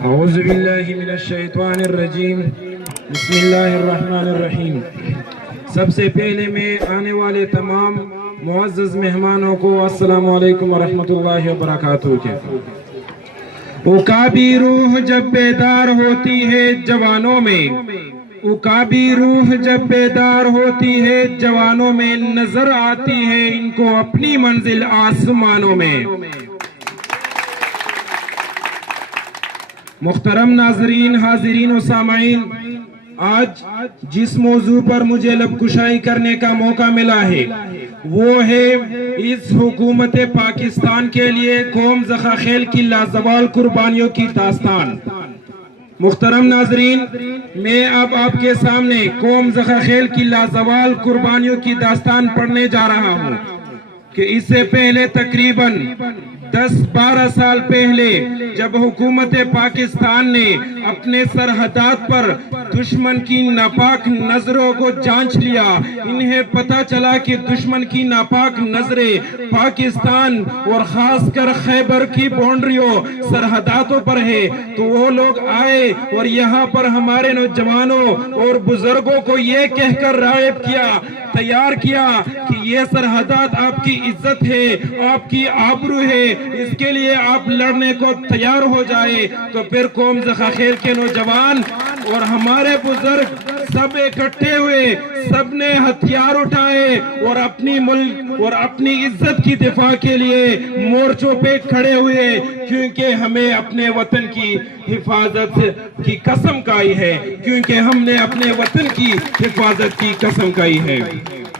اعوذ باللہ من الشیطان الرجیم بسم اللہ الرحمن الرحیم۔ سب سے پہلے میں آنے والے تمام معزز مہمانوں کو السلام علیکم ورحمۃ اللہ وبرکاتہ کے عقابی روح جب بیدار ہوتی ہے جوانوں میں، عقابی روح جب بیدار ہوتی ہے جوانوں میں، نظر آتی ہے ان کو اپنی منزل آسمانوں میں۔ محترم ناظرین، حاضرین و سامعین، آج جس موضوع پر مجھے لب کشائی کرنے کا موقع ملا ہے وہ ہے اس حکومت پاکستان کے لیے قوم زخاخیل کی لازوال قربانیوں کی داستان۔ محترم ناظرین، میں اب آپ کے سامنے قوم زخاخیل کی لازوال قربانیوں کی داستان پڑھنے جا رہا ہوں کہ اس سے پہلے تقریباً 10-12 سال پہلے جب حکومت پاکستان نے اپنے سرحدات پر دشمن کی ناپاک نظروں کو جانچ لیا، انہیں پتہ چلا کہ دشمن کی ناپاک نظریں پاکستان اور خاص کر خیبر کی باؤنڈریوں سرحداتوں پر ہے، تو وہ لوگ آئے اور یہاں پر ہمارے نوجوانوں اور بزرگوں کو یہ کہہ کر راغب کیا، تیار کیا کہ یہ سرحدات آپ کی عزت ہے، آپ کی آبرو ہے، اس کے لیے آپ لڑنے کو تیار ہو جائے۔ تو پھر قوم زخاخیل کے نوجوان اور ہمارے بزرگ سب اکٹھے ہوئے، سب نے ہتھیار اٹھائے اور اپنی ملک اور اپنی عزت کی دفاع کے لیے مورچوں پہ کھڑے ہوئے، کیونکہ ہمیں اپنے وطن کی حفاظت کی قسم کھائی ہے، کیونکہ ہم نے اپنے وطن کی حفاظت کی قسم کھائی ہے۔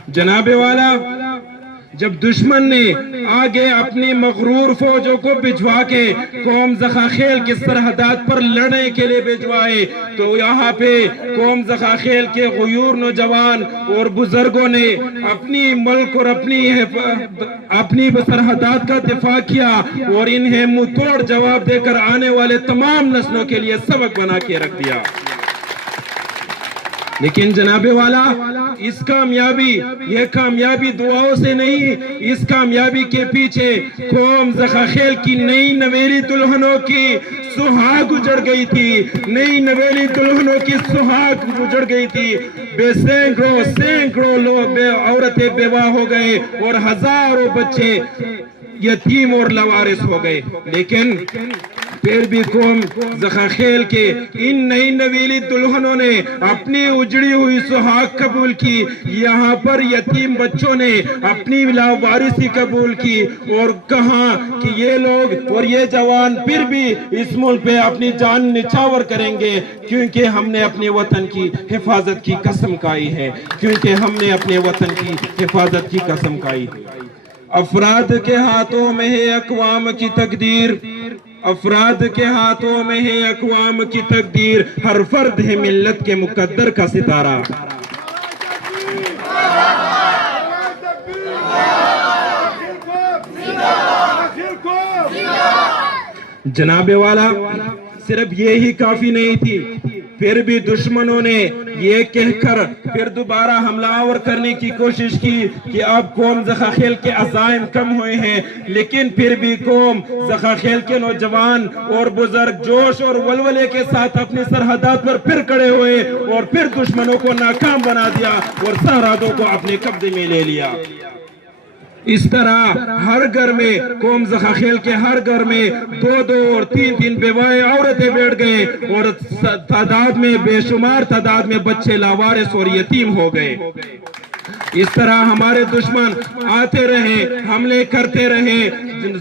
جناب والا، جب دشمن نے آگے اپنی مغرور فوجوں کو بھجوا کے قوم زخاخیل کے سرحدات پر لڑنے کے لیے بھجوائے، تو یہاں پہ قوم زخاخیل کے غیور نوجوان اور بزرگوں نے اپنی ملک اور اپنی سرحدات کا دفاع کیا اور انہیں منہ توڑ جواب دے کر آنے والے تمام نسلوں کے لیے سبق بنا کے رکھ دیا۔ لیکن جناب والا، اس کامیابی، یہ کامیابی دعاؤں سے نہیں، اس کامیابی کے پیچھے قوم زخاخیل کی نئی نویلی دلہنوں کی سہاگ اجڑ گئی تھی، نئی نویلی دلہنوں کی سہاگ اجڑ گئی تھی۔ سینکڑوں لوگ عورتیں بیوہ ہو گئے اور ہزاروں بچے یتیم اور لاوارث ہو گئے، لیکن پھر بھی قوم زخاخیل کے ان نئی نویلی دلہنوں نے اپنی اجڑی ہوئی سہاگ قبول کی، یہاں پر یتیم بچوں نے اپنی لاوارثی قبول کی، اور کہا کہ یہ لوگ اور یہ جوان پھر بھی اس ملک پہ اپنی جان نچھاور کریں گے، کیونکہ ہم نے اپنے وطن کی حفاظت کی قسم کھائی ہے، کیونکہ ہم نے اپنے وطن کی حفاظت کی قسم کھائی ہے۔ افراد کے ہاتھوں میں ہے اقوام کی تقدیر، افراد کے ہاتھوں میں ہے اقوام کی تقدیر، ہر فرد ہے ملت کے مقدر کا ستارہ۔ جناب والا، صرف یہی کافی نہیں تھی، پھر بھی دشمنوں نے یہ کہہ کر پھر دوبارہ حملہ آور کرنے کی کوشش کی کہ اب قوم زخاخیل کے عزائم کم ہوئے ہیں، لیکن پھر بھی قوم زخاخیل کے نوجوان اور بزرگ جوش اور ولولے کے ساتھ اپنی سرحدات پر پھر کھڑے ہوئے اور پھر دشمنوں کو ناکام بنا دیا اور سرحدوں کو اپنے قبضے میں لے لیا۔ اس طرح ہر گھر میں، قوم زخاخیل کے ہر گھر میں 2 اور 3 بیوائے عورتیں بیٹھ گئے اور تعداد میں بے شمار تعداد میں بچے لاوارث اور یتیم ہو گئے۔ اس طرح ہمارے دشمن آتے رہے، حملے کرتے رہے،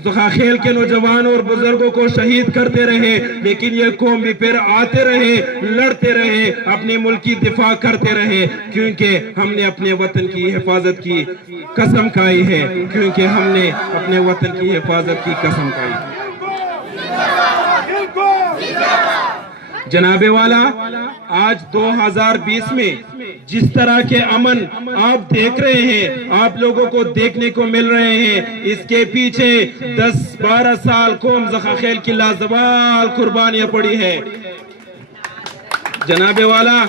زخاخیل کے نوجوان اور بزرگوں کو شہید کرتے رہے، لیکن یہ قوم بھی پھر آتے رہے، لڑتے رہے، اپنے ملک کی دفاع کرتے رہے، کیونکہ ہم نے اپنے وطن کی حفاظت کی قسم کھائی ہے، کیونکہ ہم نے اپنے وطن کی حفاظت کی قسم کھائی ہے۔ جناب والا، آج 2020 میں جس طرح کے امن آپ دیکھ رہے ہیں، آپ لوگوں کو دیکھنے کو مل رہے ہیں، اس کے پیچھے 10-12 سال قوم زخاخیل کی لازوال قربانیاں پڑی ہے۔ جناب والا،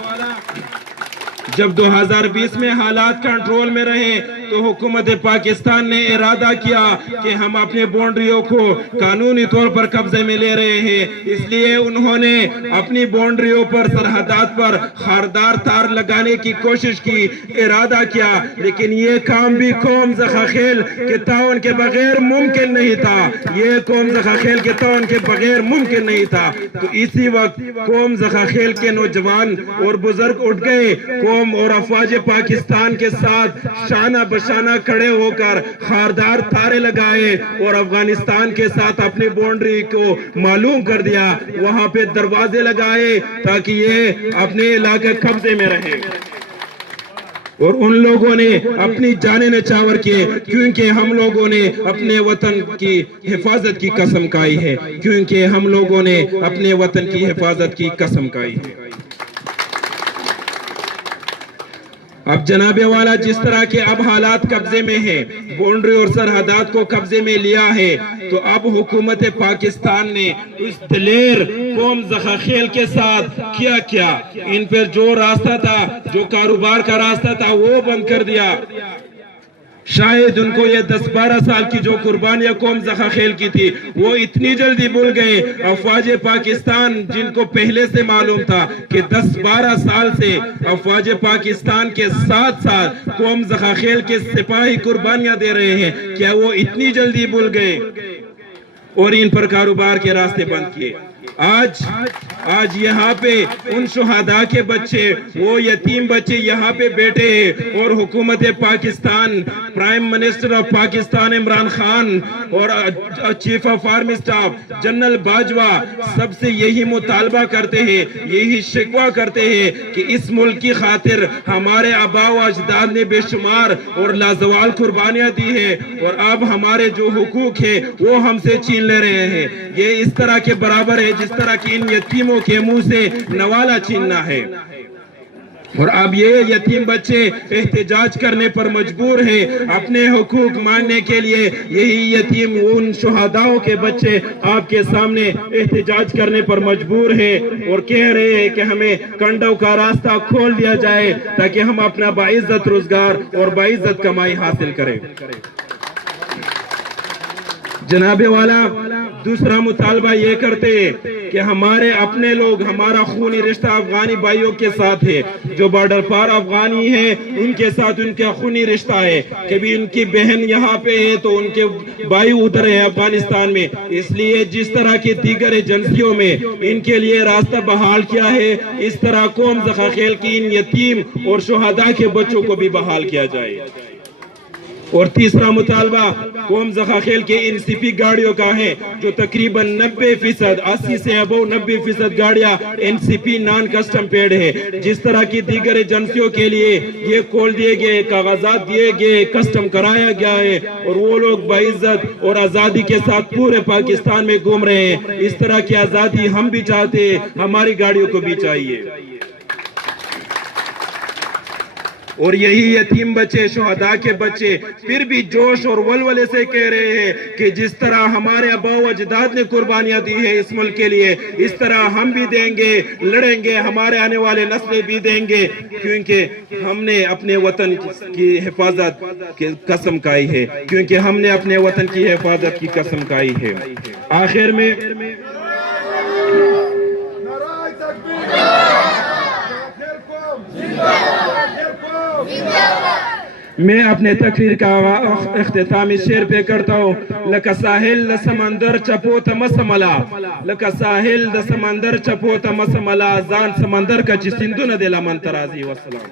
جب 2020 میں حالات کنٹرول میں رہے تو حکومت پاکستان نے ارادہ کیا کہ ہم اپنے باؤنڈریوں کو قانونی طور پر قبضے میں لے رہے ہیں، اس لیے انہوں نے اپنی باؤنڈریوں پر سرحدات پر خاردار تار لگانے کی کوشش کی، ارادہ کیا، لیکن یہ کام بھی قوم زخاخیل کے تعاون کے بغیر ممکن نہیں تھا، یہ قوم زخاخیل کے تعاون کے بغیر ممکن نہیں تھا۔ تو اسی وقت قوم زخاخیل کے نوجوان اور بزرگ اٹھ گئے، قوم اور افواج پاکستان کے ساتھ شانہ بشانہ کھڑے ہو کر خاردار تارے لگائے اور افغانستان کے ساتھ اپنی باؤنڈری کو معلوم کر دیا، وہاں پہ دروازے لگائے تاکہ یہ اپنے علاقے قبضے میں رہے۔ اور ان لوگوں نے اپنی جانیں نچھاور کیے، کیونکہ ہم لوگوں نے اپنے وطن کی حفاظت کی قسم کھائی ہے، کیونکہ ہم لوگوں نے اپنے وطن کی حفاظت کی قسم کھائی ہے۔ اب جناب والا جس طرح کے اب حالات قبضے میں ہیں، باؤنڈری اور سرحدات کو قبضے میں لیا ہے، تو اب حکومت پاکستان نے اس دلیر قوم زخاخیل کے ساتھ کیا ان پر جو راستہ تھا، جو کاروبار کا راستہ تھا، وہ بند کر دیا۔ شاید ان کو یہ 10-12 سال کی جو قربانیاں قوم زخاخیل کی تھی وہ اتنی جلدی بھول گئے۔ افواج پاکستان جن کو پہلے سے معلوم تھا کہ 10-12 سال سے افواج پاکستان کے ساتھ ساتھ قوم زخاخیل کے سپاہی قربانیاں دے رہے ہیں، کیا وہ اتنی جلدی بھول گئے اور ان پر کاروبار کے راستے بند کیے؟ آج یہاں پہ ان شہداء کے بچے، وہ یتیم بچے یہاں پہ بیٹھے ہیں، اور حکومت Pakistan, prime minister of Pakistan Imran Khan اور chief of army staff general Bajwa سب سے یہی مطالبہ کرتے ہیں، یہی شکوہ کرتے ہیں کہ اس ملک کی خاطر ہمارے آباء و اجداد نے بے شمار اور لازوال قربانیاں دی ہیں، اور اب ہمارے جو حقوق ہیں وہ ہم سے چھین لے رہے ہیں۔ یہ اس طرح کے برابر ہے جس طرح کی ان یتیموں کے منہ سے نوالا چھیننا ہے۔ اور اب یہ یتیم بچے احتجاج کرنے پر مجبور ہیں، اپنے حقوق مانگنے کے لیے یہی یتیم ان شہداؤں کے بچے آپ کے سامنے احتجاج کرنے پر مجبور ہیں اور کہہ رہے ہیں کہ ہمیں کنڈوں کا راستہ کھول دیا جائے تاکہ ہم اپنا باعزت روزگار اور باعزت کمائی حاصل کریں۔ جناب والا دوسرا مطالبہ یہ کرتے ہیں کہ ہمارے اپنے لوگ، ہمارا خونی رشتہ افغانی بھائیوں کے ساتھ ہے، جو بارڈر پار افغانی ہیں ان کے ساتھ ان کا خونی رشتہ ہے، کبھی ان کی بہن یہاں پہ ہے تو ان کے بھائی ادھر ہیں افغانستان میں، اس لیے جس طرح کی دیگر ایجنسیوں میں ان کے لیے راستہ بحال کیا ہے، اس طرح قوم زخاخیل کی ان یتیم اور شہداء کے بچوں کو بھی بحال کیا جائے۔ اور تیسرا مطالبہ قوم زخاخیل کے ان سی پی گاڑیوں کا ہے جو تقریباً 90%، 80 سے ابو 90% گاڑیاں این سی پی نان کسٹم پیڈ ہے، جس طرح کی دیگر ایجنسیوں کے لیے یہ کھول دیے گئے، کاغذات دیے گئے، کسٹم کرایا گیا ہے، اور وہ لوگ باعزت اور آزادی کے ساتھ پورے پاکستان میں گھوم رہے ہیں۔ اس طرح کی آزادی ہم بھی چاہتے ہیں، ہماری گاڑیوں کو بھی چاہیے۔ اور یہی یتیم بچے، شہداء کے بچے پھر بھی جوش اور ولولے سے کہہ رہے ہیں کہ جس طرح ہمارے آباء و اجداد نے قربانیاں دی ہیں اس ملک کے لیے، اس طرح ہم بھی دیں گے، لڑیں گے، ہمارے آنے والے نسلیں بھی دیں گے، کیونکہ ہم نے اپنے وطن کی حفاظت کی قسم کھائی ہے، کیونکہ ہم نے اپنے وطن کی حفاظت کی قسم کھائی ہے۔ آخر میں میں اپنے تقریر کا اختتامی شعر پہ کرتا ہوں۔ لکا ساحل دا سمندر چپو تمسملا، لکا ساحل دا سمندر چپو تمسملا، زان سمندر کا چی سندو ندیلا من ترازی۔ والسلام۔